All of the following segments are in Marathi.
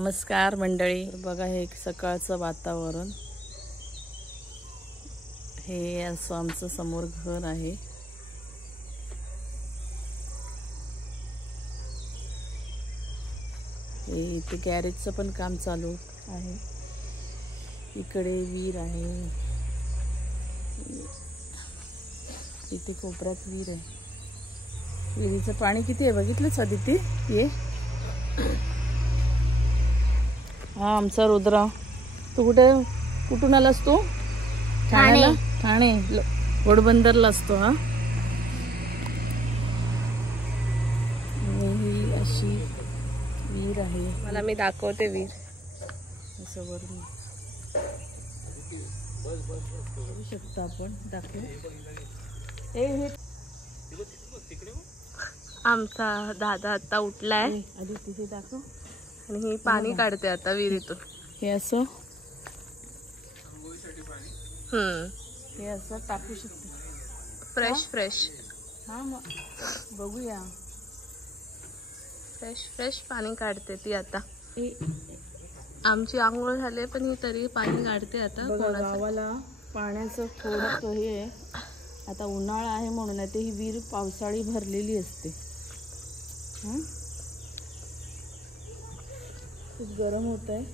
नमस्कार मंडळी. बघा हे सकाळचं वातावरण. हे असं आमचं समोर घर आहे. हे इथे गॅरेजचं पण काम चालू आहे. इकडे विहीर आहे. इथे कोपऱ्यात विहीर आहे. विहिरीचं पाणी किती आहे बघितलंच आदिती? ये हा आमचा रुद्रा. तू कुठून आलास तू? ठाण्याला. ठाणे घोडबंदरला असतो हा. ही अशी विहीर आहे. मला मी दाखवते विहीर. असं वरून बघू शकतो आपण. दाखवू. हे आमचा दादा आता उठलाय आधी तिथे दाखव. आणि ही पाणी काढते आता विहिरीतून. हे असं हम्म, हे असं टाकू शकते. Fresh fresh. हा मग बघूया. फ्रेश फ्रेश पाणी काढते ती आता. आमची आंघोळ झाली पण ही तरी पाणी काढते आता. गावाला पाण्याचं थोडं हे आहे. आता उन्हाळा आहे म्हणून ते ही विहीर पावसाळी भरलेली असते. खूप गरम होत आहे.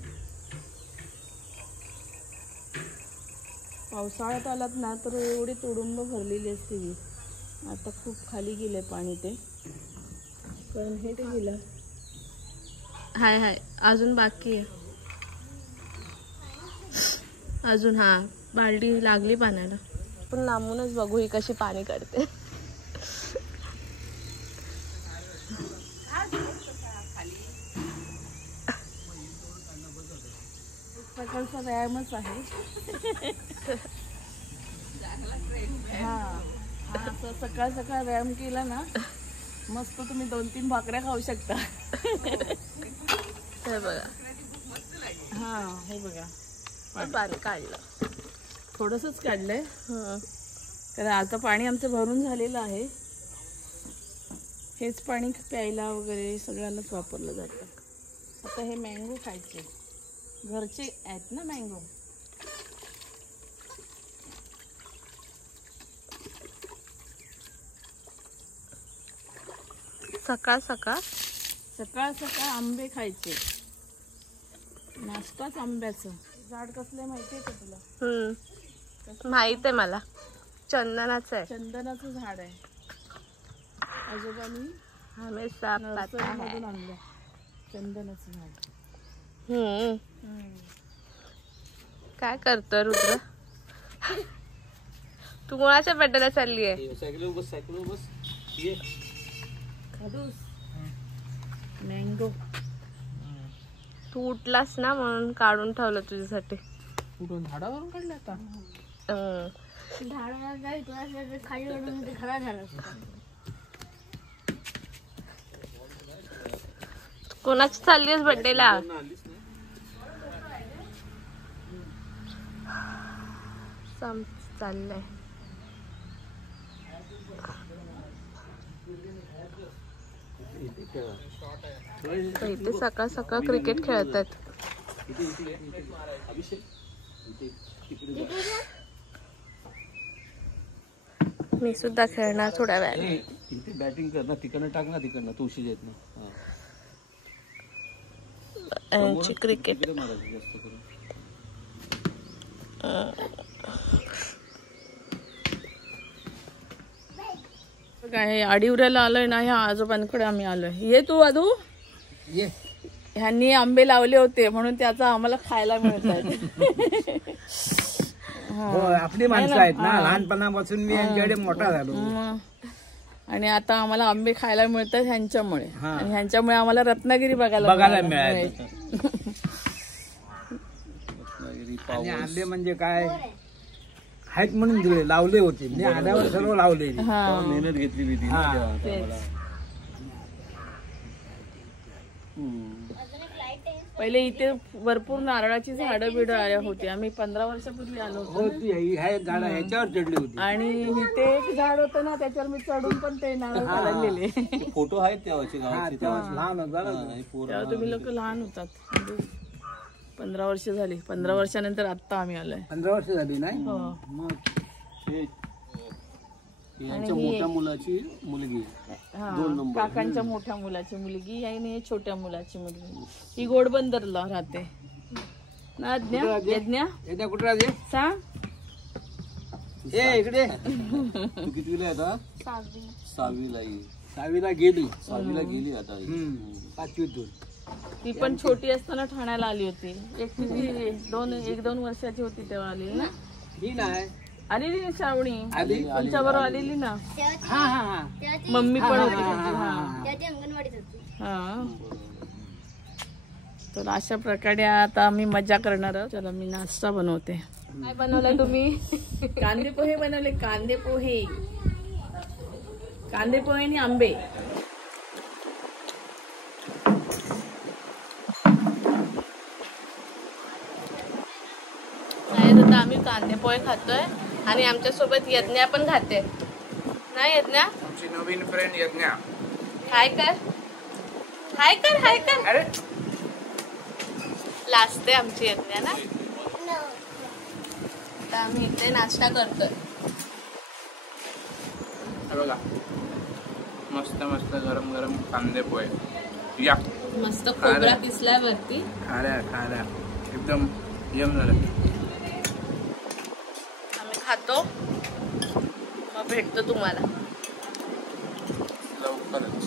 पावसाळ्यात आलात ना तर एवढी तुडुंब भरलेली असते विहीर. आता खूप खाली गेले पाणी ते. पण हे ते गेलं. हाय हाय अजून बाकी आहे. अजून हा बालडी लागली पाण्याला. पण लांबूनच बघू ही कशी पाणी काढते. सकाळचा व्यायामच आहे. हा सकाळ सकाळ व्यायाम केला ना मस्त तुम्ही 2-3 भाकऱ्या खाऊ शकता. हे बघा. हा हे बघा पाणी काढलं. थोडंसंच काढलंय कारण आता पाणी आमचं भरून झालेलं आहे. हेच पाणी प्यायला वगैरे सगळ्यालाच वापरलं जातं. आता हे मँगो खायचे. घरचे आहेत ना मँगो. सकाळ सकाळ सकाळ सकाळ आंबे खायचे. नाश्ताच आंब्याचं. झाड कसले माहितीये का तुला? माहित आहे मला. चंदनाचं आहे. चंदनाचं झाड आहे. आजोबांनी हमेशा नर्सरीमधून आणलं चंदनाचं झाड. काय करतोय रुद्र? तू कोणाच्या बड्डेला चालली आहे? मँगो. तू उठलास ना म्हणून काढून ठेवलं तुझ्यासाठी. कुठून? झाडावरून काढलं आता. कोणाची चालली आहेस बड्डेला? चाललंय. इथे सकाळ सकाळ क्रिकेट खेळतात. मी सुद्धा खेळणार थोड्या वेळाने. बॅटिंग कर ना. तिकडनं टाक ना. तिकडनं तू उशीर येत ना. क्रिकेट जास्त करून. काय आडिवऱ्याला आलोय ना. ह्या आजोबांकडे आम्ही आलोय. ये तू आदू. ये. ह्यांनी आंबे लावले होते म्हणून त्याचा आम्हाला खायला मिळत आहे. आपली माणसं आहेत ना. लहानपणापासून मी यांच्याकडे मोठा झालो. आणि आता आम्हाला आंबे खायला मिळतात ह्यांच्यामुळे. आणि ह्यांच्यामुळे आम्हाला रत्नागिरी बघायला मिळाली. आंबे म्हणजे काय आहेत म्हणून दिले. लावले होते मी आल्यावर सर्व लावले. मेहनत घेतली मी ती. पहिले इथे भरपूर नारळाची झाडं बिडं होती. आम्ही 15 वर्षापूर्वी आलो होतो ना. झाड ह्याच्यावर चढली होती. आणि इथे एक झाड होतं ना, त्याच्यावर मी चढून पण ते नारळ काढलेले. फोटो आहेत तेव्हाचे गावाचे. लहान होता ना तेव्हा तुम्ही लोक लहान होतात. 15 वर्ष झाली. 15 वर्षानंतर आता आम्ही आलोय. 15 वर्ष झाली नाही. हो. मग यांच्या मोठ्या मुलाची मुलगी. काकांच्या मोठ्या मुलाची मुलगी आणि छोट्या मुलाची मुलगी. ही घोडबंदरला राहते ना. यज्ञा कुठे राहते सांग. इकडे. तू कितवीला आहे आता? 6वीला. 6वीला गेली. 6वीला गेली आता. 5वीतून. ती पण छोटी असताना ठाण्याला आली होती. एक 1-2 वर्षाची होती तेव्हा आली ना. ही नाही आलेली ना श्रावणी. तुमच्या बरोबर आलेली ना. हा हा हा. मम्मी पण होती. हा. तर अशा प्रकारे आता आम्ही मजा करणार आहोत. चला मी नाश्ता बनवते. काय बनवलं तुम्ही? कांदे पोहे बनवले. कांदे पोहे आणि आंबे. आता आम्ही कांदे पोहे खातोय आणि आमच्या सोबत यज्ञा पण खाते. नाही यज्ञा? आमची नवीन फ्रेंड यज्ञा. हाय कर. अरे लाजते आमची यज्ञा ना. आता आम्ही इथे नाश्ता करतोय. बघा मस्त मस्त गरम गरम कांदे पोहे. या मस्त खोबरा किसलाय वरती. खाऱ्या एकदम यम झालं. आम्ही खातो मग भेटतो तुम्हाला लवकरच.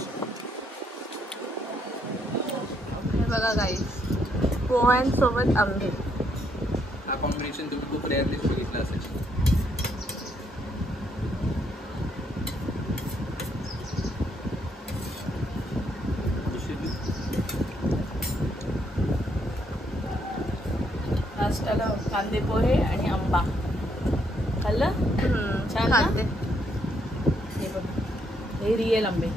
बघा गाईस, पोह्यांसोबत आंबे. हा कॉम्बिनेशन तुम्ही खूप रेअरलीच बघितलं असेल. नाश्त्याला कांदे पोहे आणि आंबा खाल्लं. छान ना? खाते. हे बघ, हे रिअल आंबे.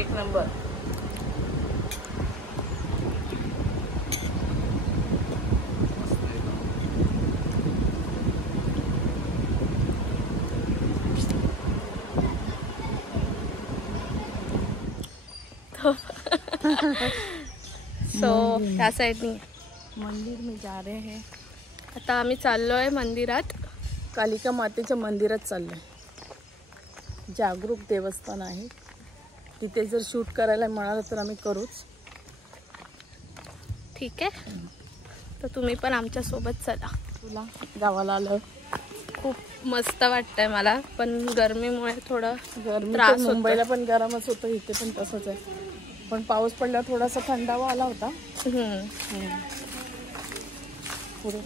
एक नंबर. सो त्या साईडनी मंदिर में जा रहे हैं. आता आम्ही चाललोय मंदिरात. कालिका मातेच्या मंदिरात चाललोय. जागरूक देवस्थान आहे तिथे. जर शूट करायला मिळालं तर आम्ही करूच. ठीक आहे, तर तुम्ही पण आमच्या सोबत चला. तुला गावाला आलं खूप मस्त वाटतंय मला, पण गरमीमुळे थोडं गरमी. त्रास होतोय. मुंबईला पण गरमच होतं, इथे पण तसंच आहे. पण पाऊस पडला थोडासा थंडावा आला होता. पुढे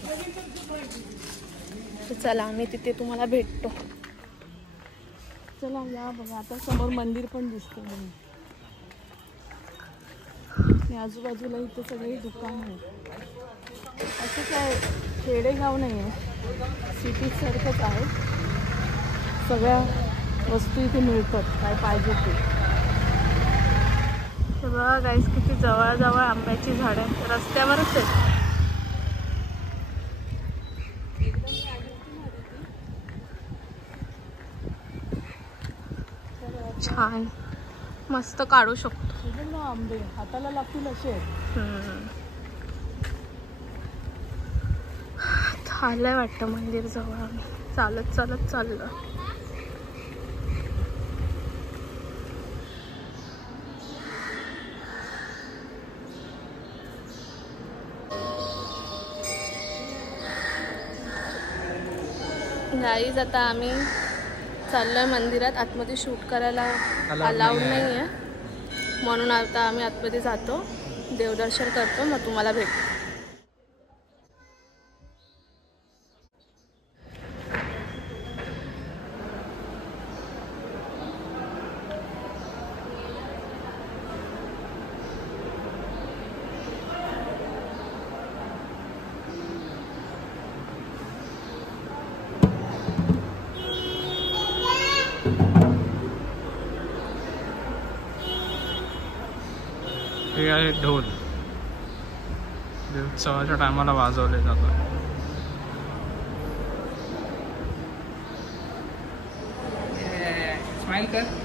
तर चला आम्ही तिथे तुम्हाला भेटतो. चला या बघा. आता समोर मंदिर पण दिसते. आणि आजूबाजूला इथे सगळे दुकान आहेत. असं काय खेडेगाव नाही आहे, सिटी सारखंच आहे. सगळ्या वस्तू इथे मिळतात काय पाहिजे ते. बघा गाईस, किती जवळजवळ आंब्याची झाडं आहेत. रस्त्यावरच आहेत. छान मस्त काढू शकतो. आंबे हाताला लागतील असे आहेत. आलंय वाटतं मंदिर जवळ. आम्ही चालत चालत चाललो. गाईज आता आम्ही चाललोय मंदिरात. आतमध्ये शूट करायला अलाउड नाही आहे, म्हणून आता आम्ही आतमध्ये जातो, देवदर्शन करतो, मग तुम्हाला भेटतो. हे आहे ढोल, जे उत्सवाच्या टायमाला वाजवले जातात. स्माइल कर.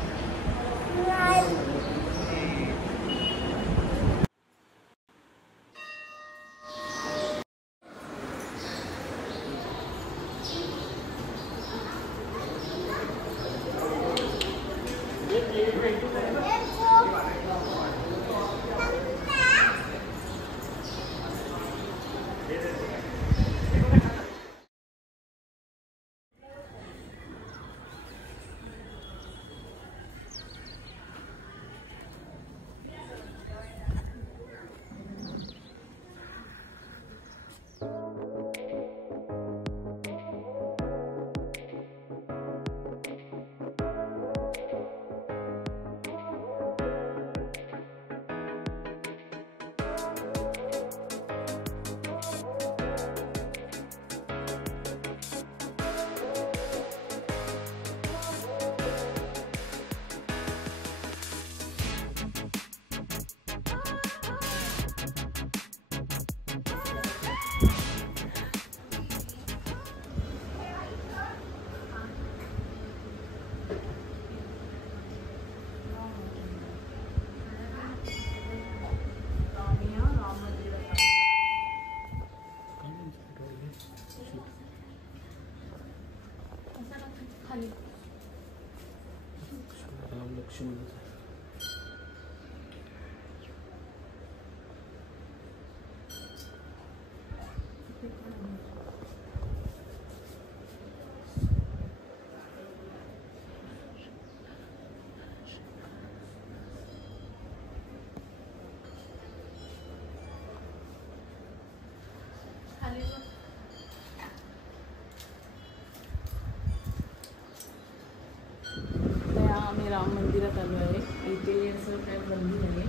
आम्ही राम मंदिरात आलो आहे. इथे असं काय मंदिर आहे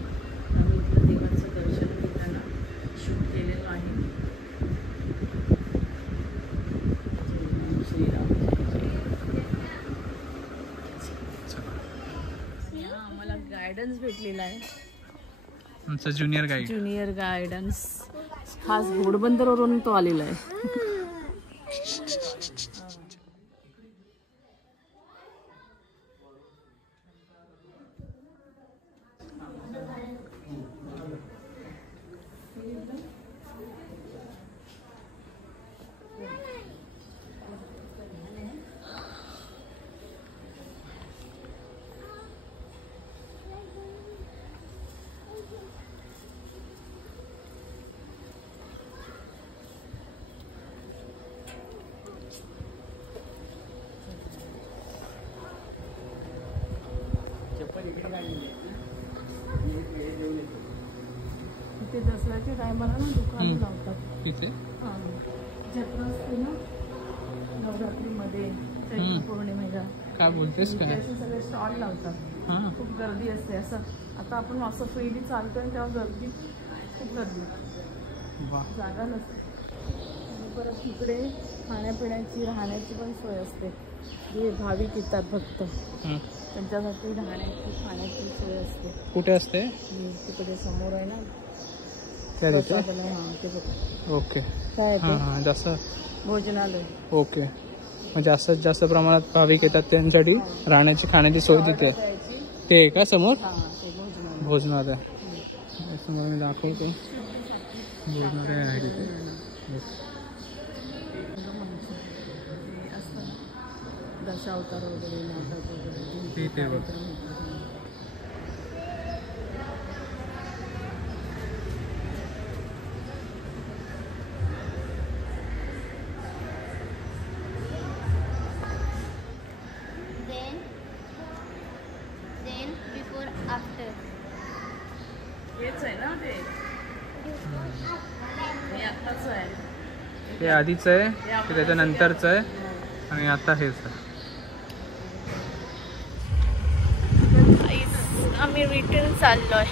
आणि इथलं देवाचं दर्शन घेताना शूट केलेलं आहे. श्रीराम. आम्हाला गायडन्स भेटलेला आहे, आमचा ज्युनियर गायडन्स. खास घोडबंदरवरून तो आलेला आहे. इथे दसऱ्याच्या टायमाला ना दुकान लावतात. इथे जत्रा असते ना नवरात्रीमध्ये, चैत्र पौर्णिमेला. काय बोलतेस काय? असे सगळे स्टॉल लावतात. खूप गर्दी असते. असं आता आपण असं फ्रीली चालतोय तेव्हा गर्दी, खूप गर्दी, जागा नसते. आणि परत तिकडे खाण्यापिण्याची राहण्याची पण सोय असते. जे भाविक येतात भक्त त्यांच्यासाठी राहण्याची खाण्याची सोय असते. कुठे असते? तिकडे समोर आहे ना त्या तिथे. ते बघ. ओके. काय जास्त भोजनालय. ओके. मग जास्तीत जास्त प्रमाणात भाविक येतात त्यांच्यासाठी राहण्याची खाण्याची सोय तिथे. ते आहे का समोर भोजनालय? समोर मी दाखवतो. भोजनालय आहे तिथे. दशावतार वगैरे, नाटक वगैरे तिथे बघ. Then before after. हेच आहे ना ते. हे आत्ताच आहे. ते आधीच आहे, ते त्याच्यानंतरचं आहे आणि आता हेच आहे. आम्ही रिटर्न चाललोय.